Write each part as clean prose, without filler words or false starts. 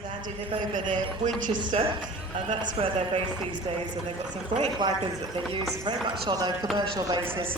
landing them over near Winchester, and that's where they're based these days, and they've got some great wagons that they use very much on a commercial basis.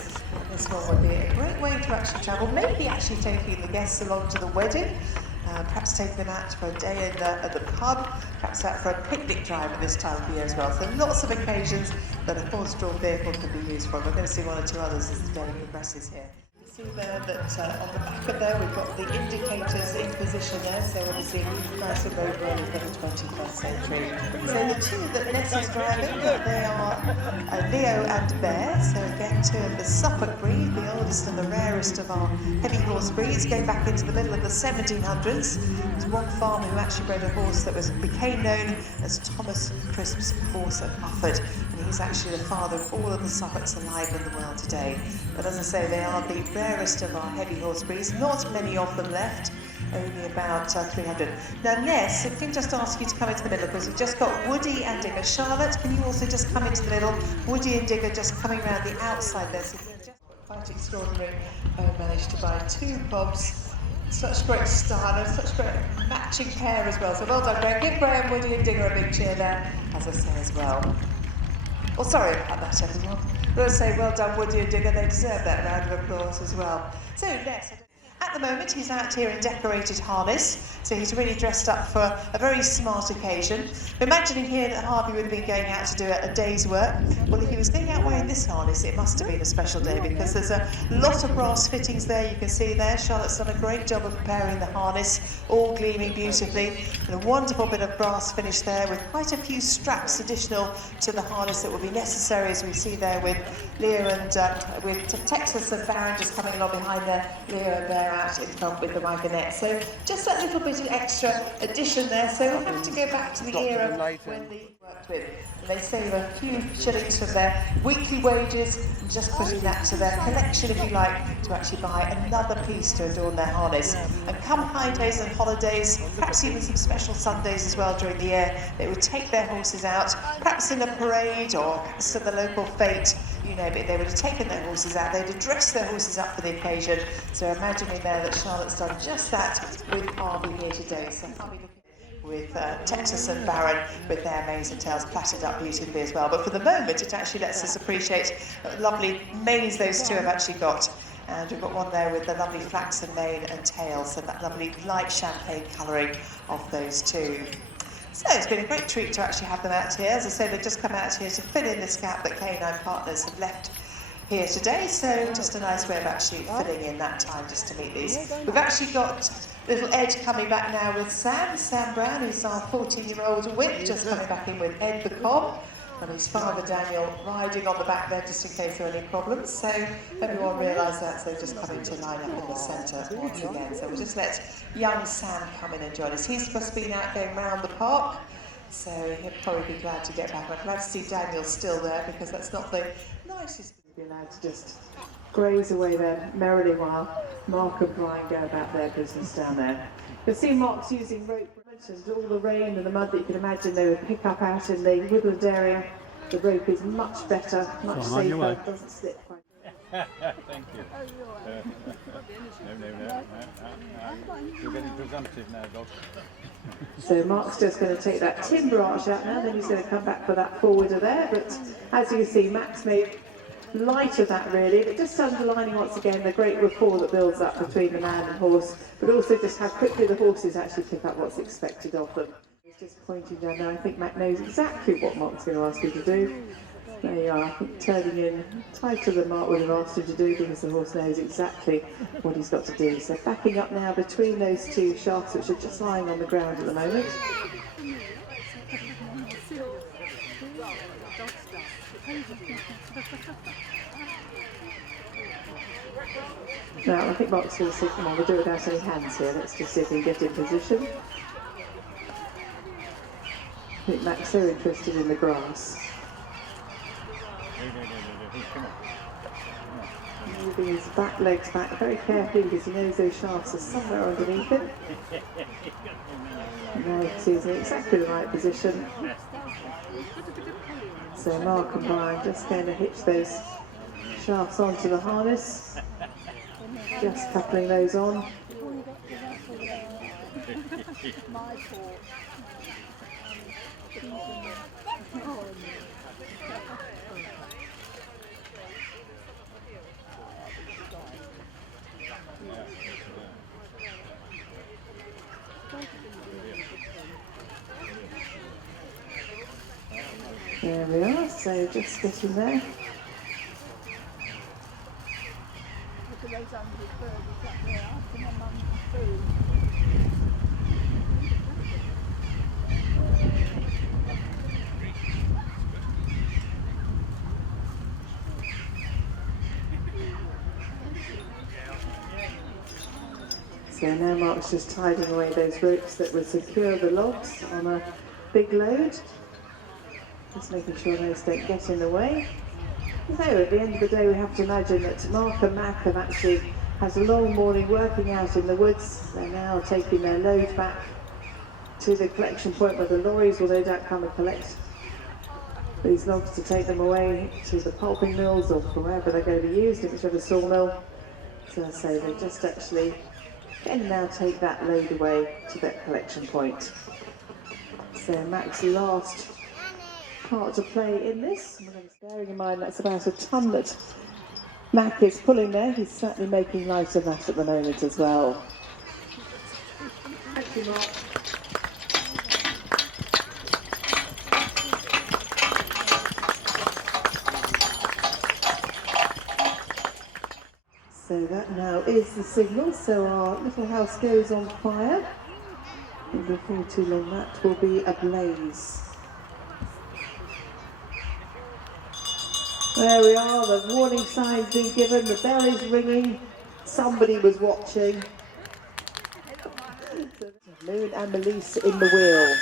This one would be a great way to actually travel, maybe actually taking the guests along to the wedding, perhaps taking them out for a day at the pub, perhaps out for a picnic drive at this time of year as well. So lots of occasions that a horse-drawn vehicle can be used for. We're going to see one or two others as the day progresses here. See there that on the back of there we've got the indicators in position there, so obviously nice and roadworthy for the 21st century. So the two that Nessie's driving, they are Leo and Bear, so again two of the Suffolk breed, the oldest and the rarest of our heavy horse breeds, going back into the middle of the 1700s. There's one farmer who actually bred a horse that became known as Thomas Crisp's Horse at Ufford, and he's actually the father of all of the Suffolks alive in the world today. But as I say, they are the rarest of our heavy horse breeds, not many of them left, only about 300. Now Ness, if I can just ask you to come into the middle, because we've just got Woody and Digger. Charlotte, can you also just come into the middle? Woody and Digger just coming around the outside there. So just quite extraordinary. Managed to buy two pubs, such great style and such great matching pair as well. So well done, Graham. Give Graham, Woody and Digger a big cheer there, as I say as well. Oh, sorry about that, everyone. Let's say well done, Woody and Digger. They deserve that round of applause as well. So, Ness, at the moment, he's out here in decorated harness, so he's really dressed up for a very smart occasion. Imagining here that Harvey would have been going out to do a day's work. Well, if he was going out wearing this harness, it must have been a special day, because there's a lot of brass fittings there, you can see there. Charlotte's done a great job of preparing the harness, all gleaming beautifully, and a wonderful bit of brass finish there, with quite a few straps additional to the harness that will be necessary, as we see there with Leo and with Texas and Baron just coming along behind there, Leo and Bear out in front with the wagonette. So just that little bit of extra addition there. So we'll have to go back to the era when they worked with. And they save a few shillings from their weekly wages and just putting that to their collection, if you like, to actually buy another piece to adorn their harness. And come high days and holidays, perhaps even some special Sundays as well during the year, they would take their horses out, perhaps in a parade or perhaps to the local fete. You know, but they would have taken their horses out, they'd have dressed their horses up for the occasion. So imagining there that Charlotte's done just that with Harvey here today. So Harvey with Texas and Baron with their manes and tails plaited up beautifully as well. But for the moment, it actually lets us appreciate the lovely manes those two have actually got. And we've got one there with the lovely flaxen mane and tails, and that lovely light champagne colouring of those two. So it's been a great treat to actually have them out here. As I say, they've just come out here to fill in this gap that K9 Partners have left here today. So just a nice way of actually filling in that time just to meet these. We've actually got little Ed coming back now with Sam Brown, who's our 14-year-old whip, just coming back in with Ed the cob. And his father Daniel riding on the back there just in case there are any problems. So everyone realised that, so just coming to line up in the centre once again. So we'll just let young Sam come in and join us. He's just been out going round the park, so he'll probably be glad to get back. I'm glad to see Daniel still there, because that's not the nicest to be allowed to just graze away there merrily while Mark and Brian go about their business down there. You'll see Mark's using rope, and all the rain and the mud that you can imagine they would pick up out in the woodland area. The rope is much better, much safer, doesn't slip. Thank you. No. You're getting presumptive now, dog. So Mark's just going to take that timber arch out now, then he's going to come back for that forwarder there. But as you can see, Max made light of that really, but just underlining once again the great rapport that builds up between the man and horse, but also just how quickly the horses actually pick up what's expected of them. He's just pointing down now. I think Mac knows exactly what Mark's going to ask you to do. There you are, I think turning in tighter than Mark would have asked you to do, because the horse knows exactly what he's got to do. So backing up now between those two shafts, which are just lying on the ground at the moment. Now, I think Mark's going to say, come on, we'll do it without any hands here. Let's just see if we can get in position. I think Mac's so interested in the grass. Moving his back legs back very carefully, because he knows those shafts are somewhere underneath him. Now he's in exactly the right position. So Mark and Brian just going to hitch those shafts onto the harness. Just coupling those on. my port. There we are, so just getting there. Look at those 100 birdies up there after my mum's food. So now Mark's just tidying away those ropes that would secure the logs on a big load. Just making sure those don't get in the way. So at the end of the day we have to imagine that Mark and Mac have actually had a long morning working out in the woods. They're now taking their load back to the collection point where the lorries will no doubt come and collect these logs to take them away to the pulping mills or wherever they're going to be used, whichever sawmill. So I say they just actually can now take that load away to that collection point. So Mac's last part to play in this. Bearing in mind that's about a tonne that Mac is pulling there. He's certainly making light of that at the moment as well. Thank you, Mark. So that now is the signal, so our little house goes on fire. And before too long that will be ablaze. There we are, the warning sign's been given, the bell is ringing, somebody was watching. Moon and Melise in the wheel.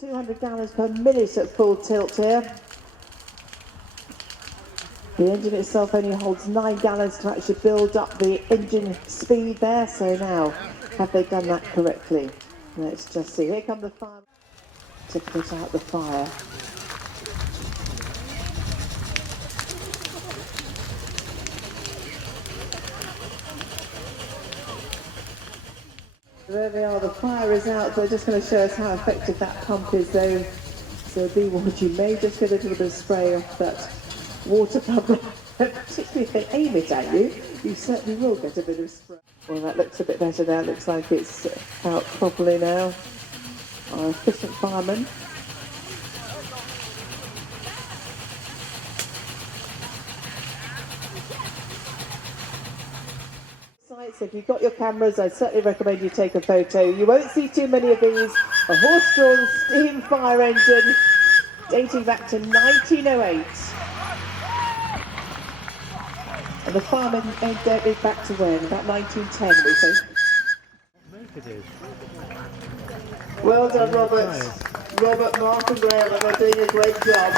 200 gallons per minute at full tilt here. The engine itself only holds 9 gallons to actually build up the engine speed there, so now, have they done that correctly? Let's just see. Here come the fire to put out the fire. There they are, the fire is out. They're just going to show us how effective that pump is though. So be what you may, just get a little bit of spray off that water pump. Particularly if they aim it at you, you certainly will get a bit of spray. Well, that looks a bit better now. It looks like it's out properly now. Our efficient fireman. So if you've got your cameras, I certainly recommend you take a photo. You won't see too many of these. A horse-drawn steam fire engine dating back to 1908. And the fireman dated back to when? About 1910, we think. Well done, Robert. Robert, Mark and Graham are doing a great job.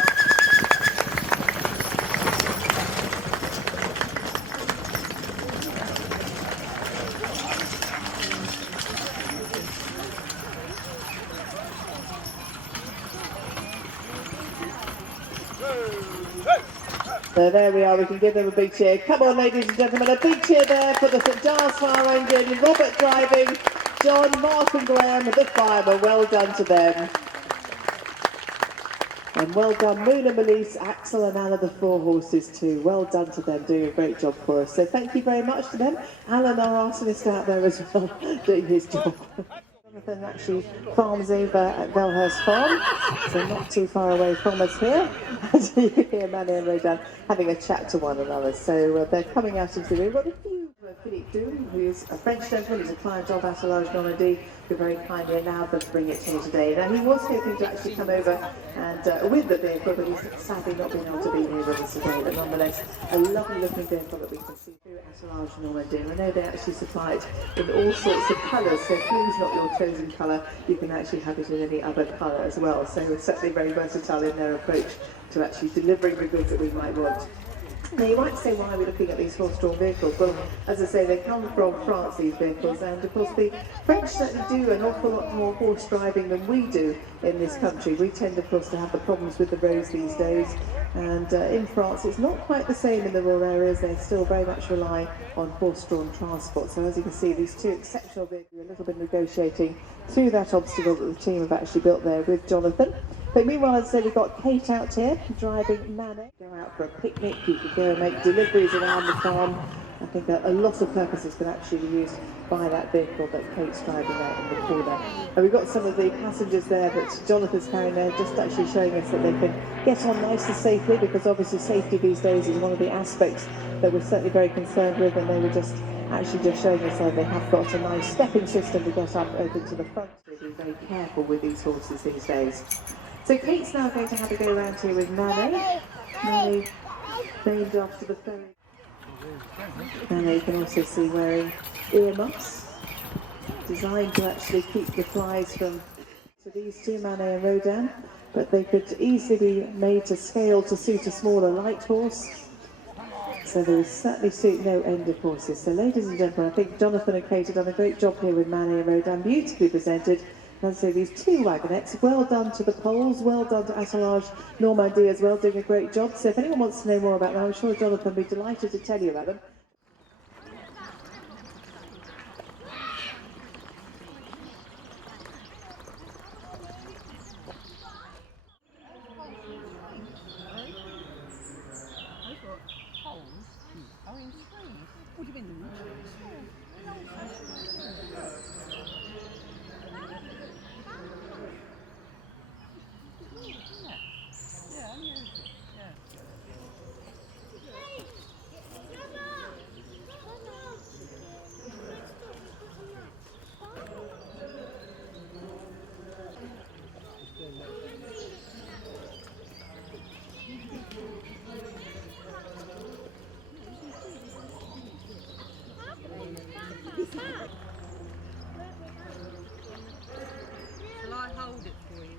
So there we are, we can give them a big cheer. Come on, ladies and gentlemen, a big cheer there for the St Giles Fire Engine, Robert driving, John, Mark and Graham, the firemen. Well done to them. And well done, Moon and Melise, Axel and Anna, the 4 horses too. Well done to them, doing a great job for us. So thank you very much to them. Alan, our arsonist out there as well, doing his job. Jonathan actually farms over at Belhurst Farm, so not too far away from us here. As you hear Manny and Rodan having a chat to one another. So they're coming out into the room. We've got a few. Philippe Doon, who is a French gentleman, he's a client of Attelage Normandy, who very kindly allowed them to bring it here today. Now he was hoping to actually come over and with the vehicle, but he's sadly not been able to be here with us today. But nonetheless, a lovely looking vehicle that we can see through Attelage Normandy. I know they actually supply it in all sorts of colours, so if blue's not your chosen colour, you can actually have it in any other colour as well. So it's certainly very versatile in their approach to actually delivering the goods that we might want. Now you might say, why are we looking at these horse-drawn vehicles? Well, as I say, they come from France, these vehicles, and of course the French certainly do an awful lot more horse driving than we do in this country. We tend, of course, to have the problems with the roads these days, and in France it's not quite the same in the rural areas. They still very much rely on horse-drawn transport. So as you can see, these two exceptional vehicles, a little bit negotiating through that obstacle that the team have actually built there with Jonathan. But meanwhile, as I say, we've got Kate out here driving Manny. Go out for a picnic, you could go and make deliveries around the farm. I think a lot of purposes can actually be used by that vehicle that Kate's driving there in the corner. And we've got some of the passengers there that Jonathan's carrying there, just actually showing us that they can get on nice and safely, because obviously safety these days is one of the aspects that we're certainly very concerned with, and they were just showing us how they have got a nice stepping system to get up over to the front. We'll be very careful with these horses these days. So Kate's now going to have a go around here with Manny. Manny, named after the ferry. Manny, you can also see wearing earmuffs, designed to actually keep the flies from. So these two, Manny and Rodan, but they could easily be made to scale to suit a smaller light horse. So they would certainly suit no end of horses. So ladies and gentlemen, I think Jonathan and Kate have done a great job here with Manny and Rodan, beautifully presented. And so these two wagonettes, well done to the Poles, well done to Attelage Normandy as well, doing a great job. So if anyone wants to know more about them, I'm sure Jonathan will be delighted to tell you about them. What do you mean? Shall I hold it for you?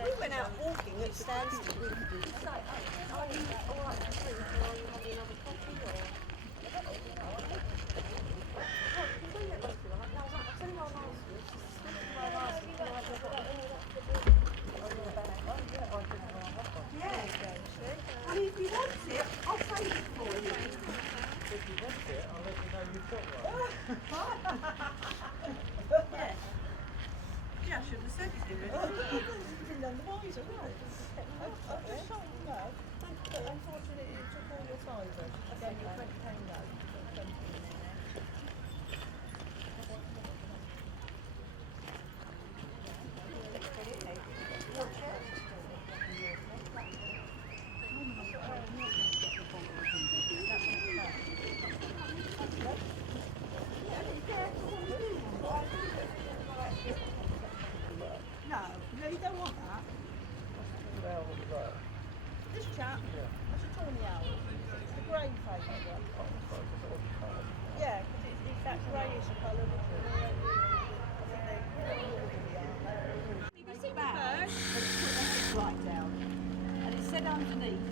We went out walking at standstill. We could do that. Like, are you all right to drink, or are you having another coffee, or? Yeah. Yeah, I should have said it really. You've been none the wiser, right? I've just sold that. But unfortunately, it took all your fiver. She gave me a £20 note. Put 20 in there. No, you don't want that. This chap, that's a tawny owl. It's the grey favourite one. Yeah, because it's that greyish colour. Did you see the bird? Right down. And it said underneath,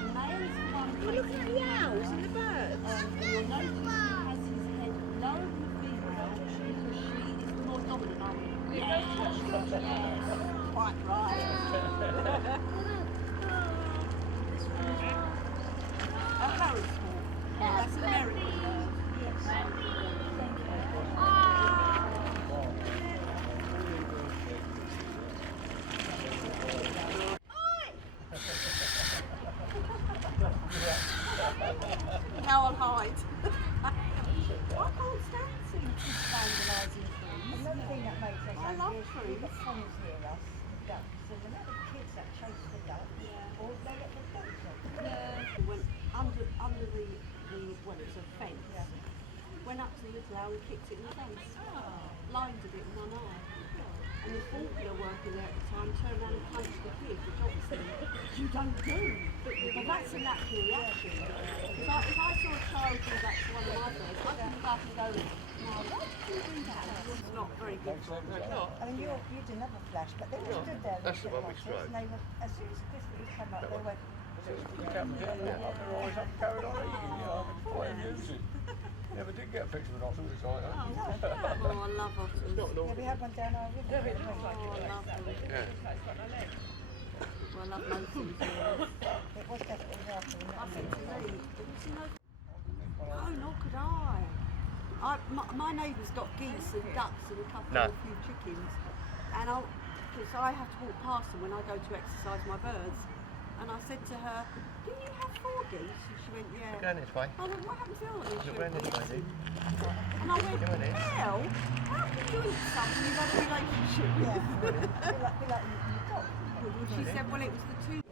the male is the one. You're looking at the owls and the birds. And you'll notice he has his head lower than the female because she is the more dominant, aren't we? Yes. Quite right. A Harris hawk. That's an American bird. Yes. Now I'll hide. I can't stand seeing kids vandalising trees. Another thing that makes us I love angry is trees. we've got ponds near us with ducks, and the amount of kids that chase the ducks, or they let the ducks off. Went under the well, it's a fence. Went up to the little owl and kicked it in the face. Blinded it in one eye. And the faulkner working there at the time turned around and punched the kid, which obviously you don't do. But that's a natural reaction. Because if I saw a child do that to one of my birds, I can look up and go, no, why did you do that? It's not very good for them. I mean, you did another flash, but they were stood there. That's the one we strike. And they were, as soon as the biscuits came up, they went. They're always up carried on eating, you know, quite amusing. Never did get a picture of an otter with like that. Oh, I love otters. Yeah, we had one down our river. Oh, I love them. Yeah. Well, I love most things. It was definitely healthy. I think to me, oh, nor could my neighbour's got geese and ducks and a few chickens, and because I have to walk past them when I go to exercise my birds, and I said to her, "Do you have 4 geese?" And she went, "Yeah." Going this way. I went, "What happened to all of these?" She Look went, round this way, Dee. and I went, Doing it. "Mel, how can you eat something you've had a relationship with?" Yeah, be like you dog. She said, "Well, it was the two."